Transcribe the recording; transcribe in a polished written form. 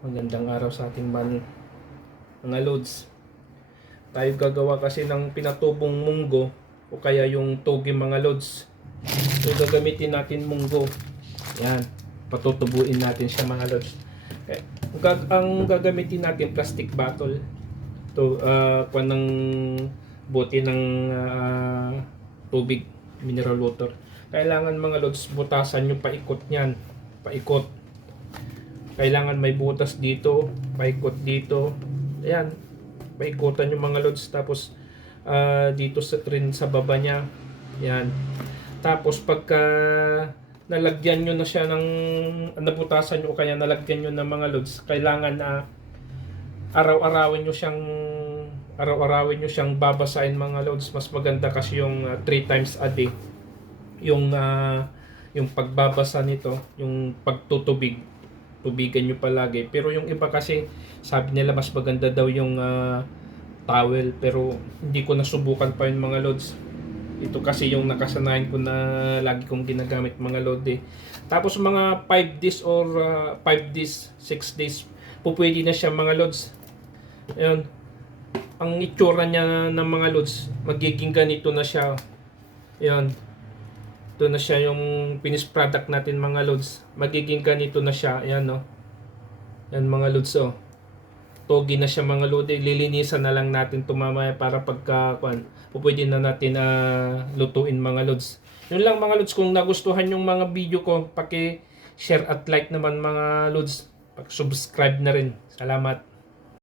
Magandang araw sa ating mga loads. Tayo gagawa kasi ng pinatubong munggo o kaya yung togi mga loads. So gagamitin natin munggo. Yan, patutubuin natin siya mga loads. Ang gagamitin natin plastic bottle. To kuha ng bote ng tubig, mineral water. Kailangan mga loads butasan yung paikot niyan. Paikot. Kailangan may butas dito, paikot dito. Ayan, paikutan yung mga loads. Tapos dito rin sa baba niya. Ayan. Tapos pagka nalagyan nyo na siya ng nabutasan nyo o kaya nalagyan nyo ng mga loads, kailangan araw-arawin nyo siyang babasahin mga loads. Mas maganda kasi yung 3 times a day yung pagbabasa nito, yung pagtutubig, tubigan nyo palagi. Pero yung iba kasi sabi nila mas maganda daw yung towel, pero hindi ko nasubukan pa yung mga loads. Ito kasi yung nakasanayan ko na lagi kong ginagamit mga load Tapos mga 5 days or 5 days, 6 days, pupwede na siya mga loads. Ayun. Ang itsura niya ng mga loads, magiging ganito na siya. Ayun. Ito na siya yung finished product natin mga loads. Magiging ganito na siya. Ayan no. Yan mga loads oh. Togi na siya mga loads. Lilinisan na lang natin ito mamaya para pagka pwede na natin lutuin mga loads. Yun lang mga loads. Kung nagustuhan yung mga video ko, paki-share at like naman mga loads. Pag-subscribe na rin. Salamat.